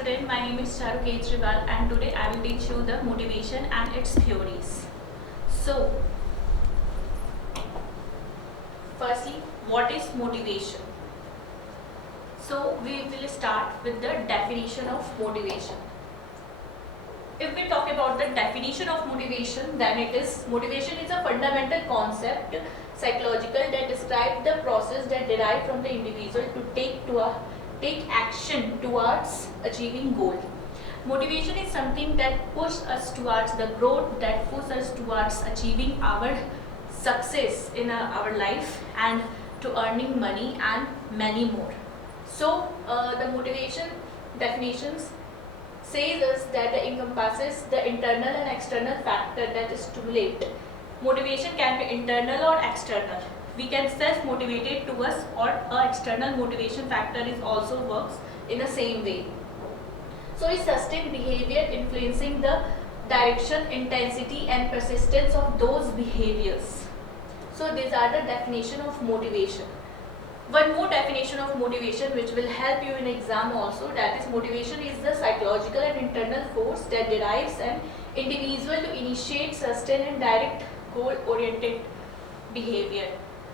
student, my name is Charu Kejriwal and today I will teach you the motivation and its theories. So, firstly, what is motivation? So, we will start with the definition of motivation. If we talk about the definition of motivation, then motivation is a fundamental concept, psychological, that describes the process that derives from the individual to take action towards achieving goal. Motivation is something that pushes us towards the growth, that pushes us towards achieving our success in our life and to earning money and many more. So the motivation definitions says us that it encompasses the internal and external factor that stimulate. Motivation can be internal or external. We can self-motivated to us, or a external motivation factor is also works in the same way. So it's sustained behavior influencing the direction, intensity and persistence of those behaviors. So these are the definition of motivation. One more definition of motivation which will help you in exam also, that is motivation is the psychological and internal force that derives an individual to initiate, sustain and direct goal-oriented behavior.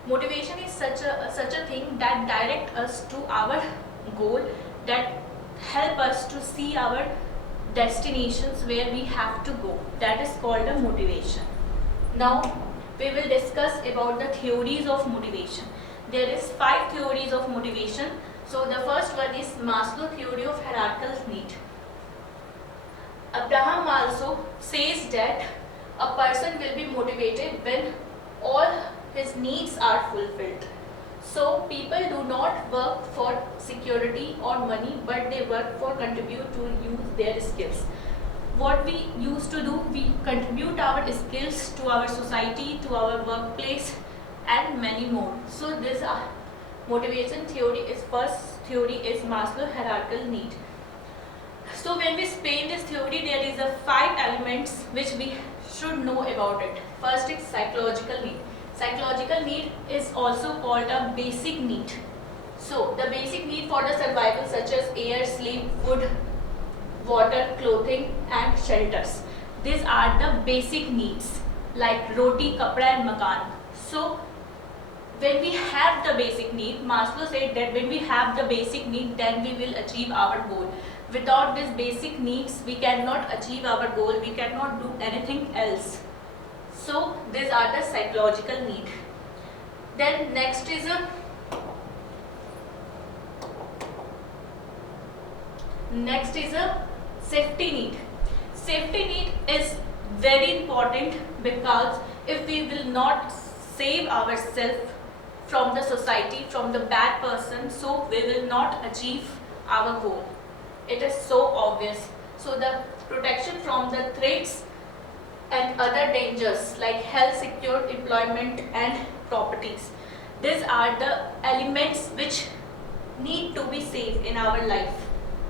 Motivation is such a thing that direct us to our goal, that help us to see our destinations where we have to go. That is called a motivation. Now we will discuss about the theories of motivation. There is 5 theories of motivation. So the first one is Maslow theory of hierarchical need. Abraham also says that a person will be motivated when all his needs are fulfilled. So people do not work for security or money, but they work for contribute to use their skills. What we used to do, we contribute our skills to our society, to our workplace and many more. So this motivation theory is first theory is Maslow hierarchical need. So when we explain this theory, there is a 5 elements which we should know about it. First is psychological need. Psychological need is also called a basic need. So the basic need for the survival such as air, sleep, food, water, clothing and shelters. These are the basic needs like roti, kapda and makan. So when we have the basic need, Maslow said that when we have the basic need, then we will achieve our goal. Without these basic needs, we cannot achieve our goal, we cannot do anything else. So these are the psychological need. Then next is a safety need. Safety need is very important because if we will not save ourselves from the society, from the bad person, so we will not achieve our goal. It is so obvious. So the protection from the threats and other dangers like health, secure employment and properties. These are the elements which need to be saved in our life.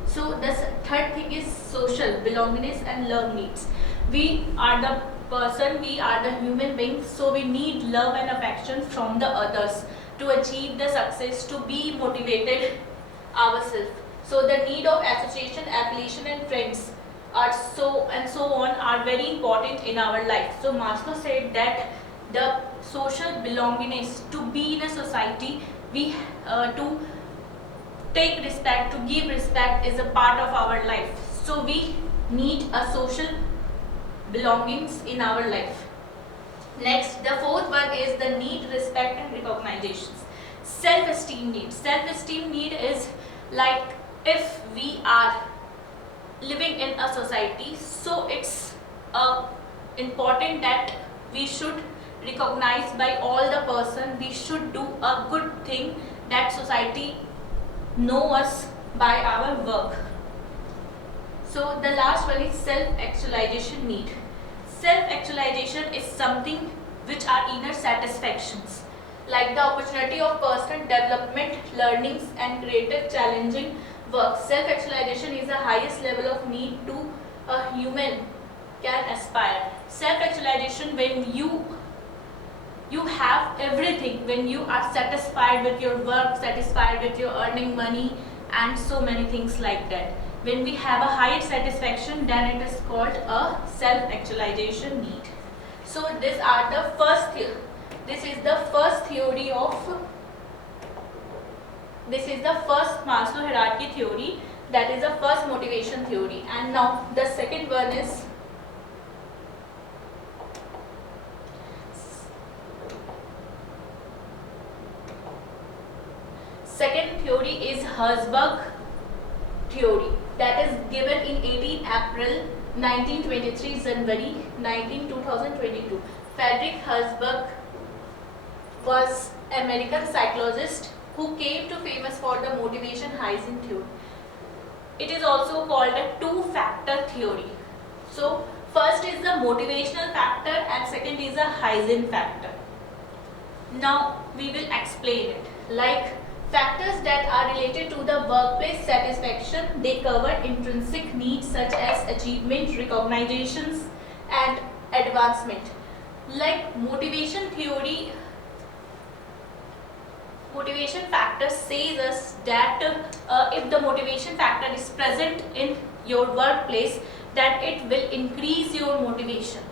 So the third thing is social belongingness and love needs. We are the person, we are the human beings, so we need love and affection from the others to achieve the success, to be motivated ourselves. So the need of association, affiliation and friends are so on are very important in our life. So Maslow said that the social belongingness, to be in a society, we to take respect, to give respect is a part of our life. So we need a social belongings in our life. Next, the fourth one is the need, respect and recognitions. Self-esteem need. Self-esteem need is like if we are living in a society, so it's important that we should recognize by all the person, we should do a good thing that society know us by our work. So the last one is self-actualization need. Self-actualization is something which are inner satisfactions, like the opportunity of personal development, learnings and creative challenging work. Self-actualization is the highest level of need to a human can aspire. Self-actualization when you have everything, when you are satisfied with your work, satisfied with your earning money and so many things like that. When we have a high satisfaction, then it is called a self-actualization need. So these are the first theory. This is the first theory of. This is the first Maslow hierarchy theory. That is the first motivation theory. And now the second one is. Second theory is Herzberg theory, that is given in 18 April 1923, January 2022. Friedrich Herzberg was American psychologist who came to famous for the motivation hygiene theory. It is also called a two-factor theory. So first is the motivational factor and second is a hygiene factor. Now we will explain it. Like factors that are related to the workplace satisfaction, they cover intrinsic needs such as achievement, recognitions and advancement. Like motivation theory, motivation factor says us that if the motivation factor is present in your workplace, that it will increase your motivation,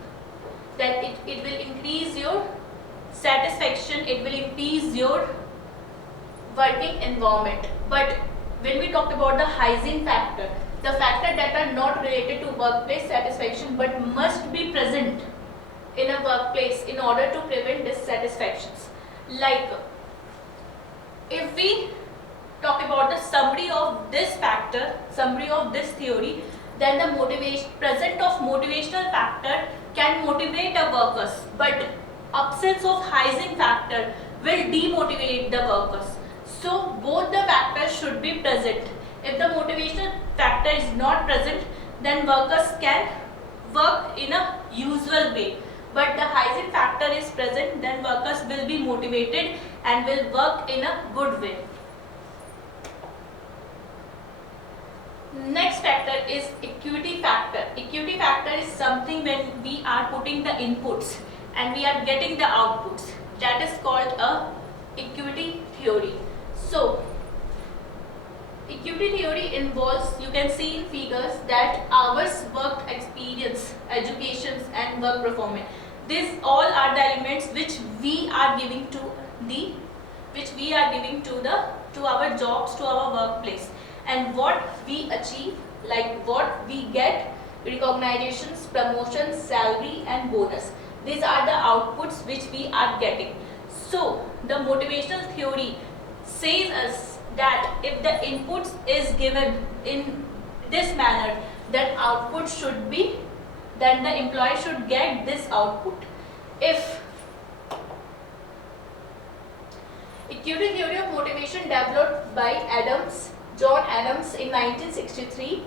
that it will increase your satisfaction, it will increase your working environment. But when we talk about the hygiene factor, the factor that are not related to workplace satisfaction but must be present in a workplace in order to prevent dissatisfactions. Like if we talk about the summary of this factor, summary of this theory, then the motivation present of motivational factor can motivate the workers, but absence of hygiene factor will demotivate the workers. So both the factors should be present. If the motivational factor is not present, then workers can work in a usual way. But the hygiene factor is present, then workers will be motivated and will work in a good way. Next factor is equity factor. Equity factor is something when we are putting the inputs and we are getting the outputs. That is called a equity theory. So equity theory involves, you can see in figures, that hours worked, experience, educations and work performance. These all are the elements which we are giving to our jobs, to our workplace, and what we achieve, like what we get, recognitions, promotions, salary and bonus. These are the outputs which we are getting. So the motivational theory says us that if the inputs is given in this manner, then output should be, then the employee should get this output. If equity theory of motivation developed by John Adams in 1963,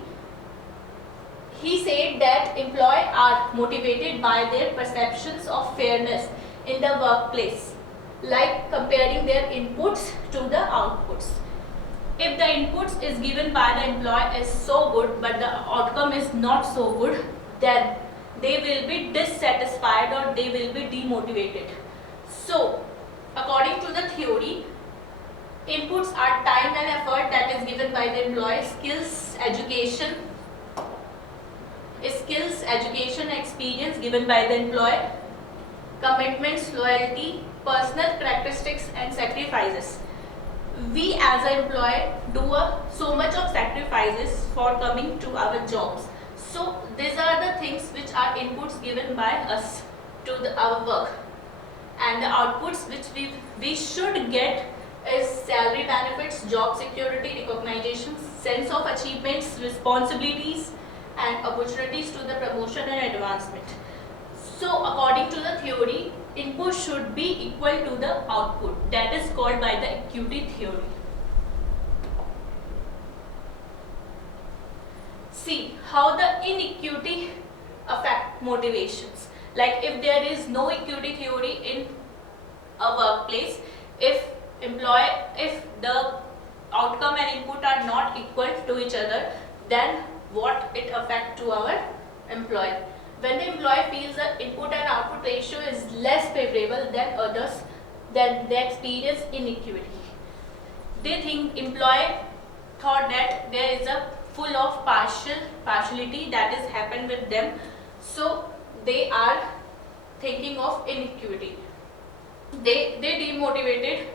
he said that employees are motivated by their perceptions of fairness in the workplace, like comparing their inputs to the outputs. If the inputs is given by the employee is so good but the outcome is not so good, then they will be dissatisfied or they will be demotivated. So according to the theory, inputs are time and effort that is given by the employee, skills, education, experience given by the employee, commitments, loyalty, personal characteristics and sacrifices. We as an employee do so much of sacrifices for coming to our jobs. So these are the things which are inputs given by us to our work, and the outputs which we should get is salary, benefits, job security, recognitions, sense of achievements, responsibilities and opportunities to the promotion and advancement. So according to the theory, input should be equal to the output. That is called by the equity theory. See how the inequity affect motivations. Like if there is no equity theory in a workplace, if the outcome and input are not equal to each other, then what it affect to our employee? When the employee feels the input and output ratio is less favorable than others, then they experience inequity. They think employee thought that there is a full of partial partiality that is happened with them, so they are thinking of inequity. They demotivated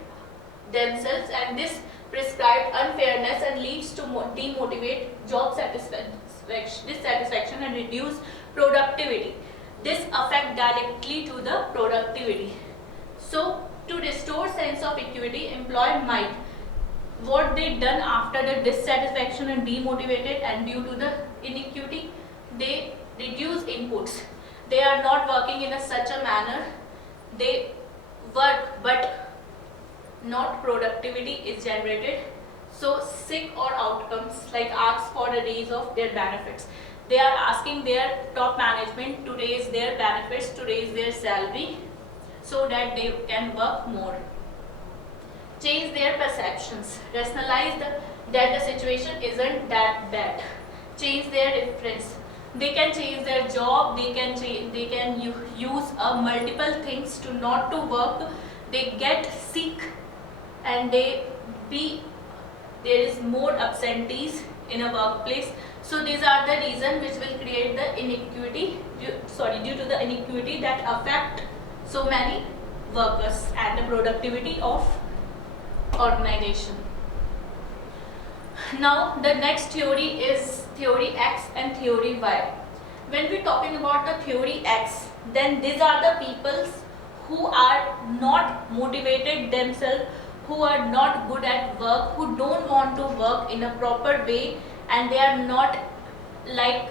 themselves, and this prescribed unfairness and leads to demotivate job dissatisfaction and reduce productivity. This affect directly to the productivity. So to restore sense of equity, employee might what they done after the dissatisfaction and demotivated and due to the inequity, they reduce inputs. They are not working in such a manner. They work but not productivity is generated. So sick or outcomes like ask for a raise of their benefits. They are asking their top management to raise their benefits, to raise their salary so that they can work more. Change their perceptions, rationalize that the situation isn't that bad. Change their reference. They can change their job, they can use multiple things to not to work. They get sick and there is more absentees in a workplace. So these are the reasons which will create the inequity, due to the inequity that affect so many workers and the productivity of organization. Now the next theory is theory X and theory Y. When we're talking about the theory X, then these are the peoples who are not motivated themselves, who are not good at work, who don't want to work in a proper way, and they are not like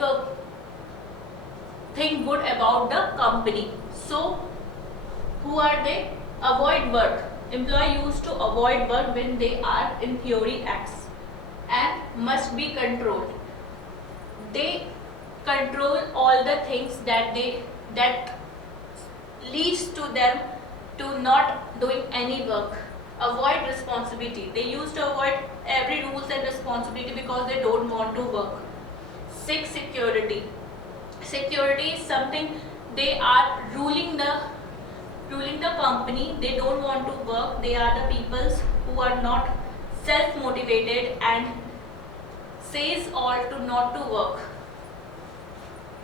think good about the company. So who are they? Avoid work. Employee used to avoid work when they are in theory X and must be controlled. They control all the things that leads to them to not doing any work. Avoid responsibility. They used to avoid every rules and responsibility because they don't want to work. Seek security. Security is something they are ruling the company. They don't want to work. They are the peoples who are not self-motivated and says all to not to work.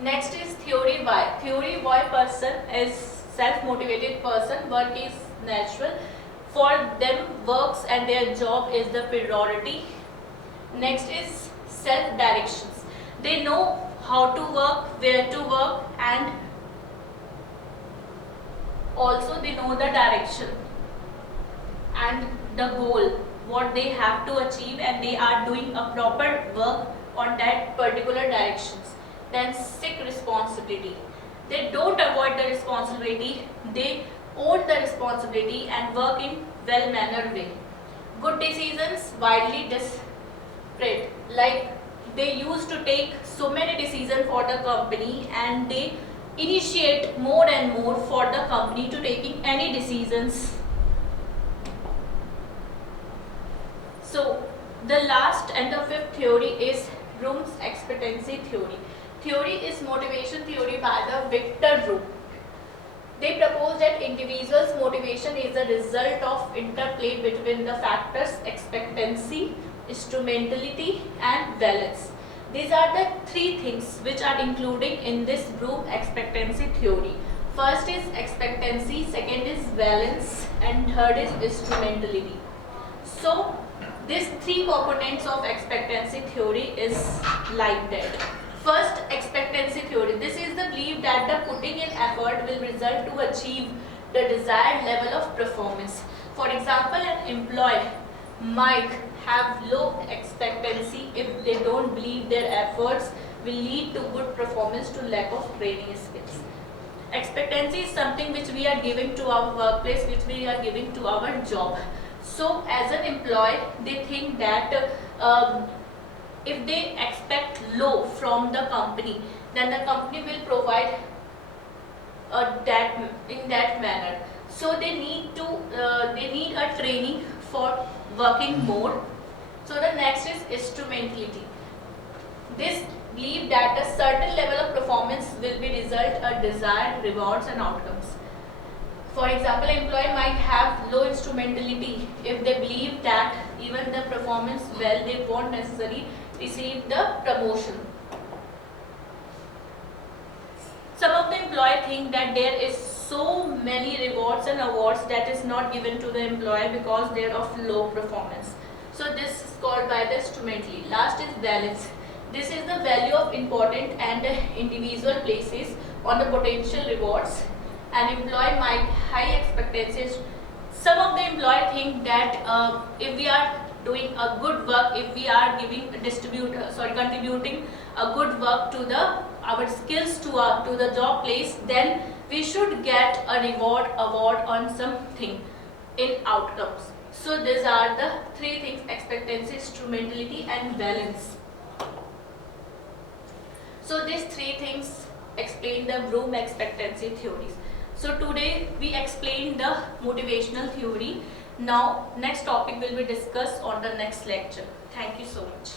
Next is theory Y. Theory Y person is self-motivated person. Work is natural. For them, works and their job is the priority. Next is self-directions. They know how to work, where to work, and also they know the direction and the goal, what they have to achieve, and they are doing a proper work on that particular directions. Then seek responsibility. They don't avoid the responsibility, they own the responsibility and work in well-mannered way. Good decisions widely spread. Like they used to take so many decisions for the company and they initiate more and more for the company to taking any decisions. So the last and the fifth theory is Room's expectancy theory. Theory is motivation theory by the Victor Room. They propose that individual's motivation is a result of interplay between the factors expectancy, instrumentality and balance. These are the three things which are included in this group expectancy theory. First is expectancy, second is balance, and third is instrumentality. So these three components of expectancy theory is like that. First, expectancy theory. This is the belief that the putting in effort will result to achieve the desired level of performance. For example, an employee might have low expectancy if they don't believe their efforts will lead to good performance to lack of training skills. Expectancy is something which we are giving to our workplace, which we are giving to our job. So as an employee, they think that if they expect low from the company, then the company will provide in that manner. So they need a training for working more. So the next is instrumentality. This believe that a certain level of performance will be result a desired rewards and outcomes. For example, employee might have low instrumentality if they believe that even the performance well, they won't necessarily receive the promotion. Some of the employee think that there is so many rewards and awards that is not given to the employee because they are of low performance. So this is called by the instrumentally. Last is balance. This is the value of important and individual places on the potential rewards. An employee might high expectations. Some of the employee think that if we are doing a good work, if we are contributing a good work to our skills to the job place, then we should get a award on something in outcomes. So these are the three things: expectancy, instrumentality, and balance. So these three things explain the Bloom expectancy theories. So today we explained the motivational theory. Now next topic will be discussed on the next lecture. Thank you so much.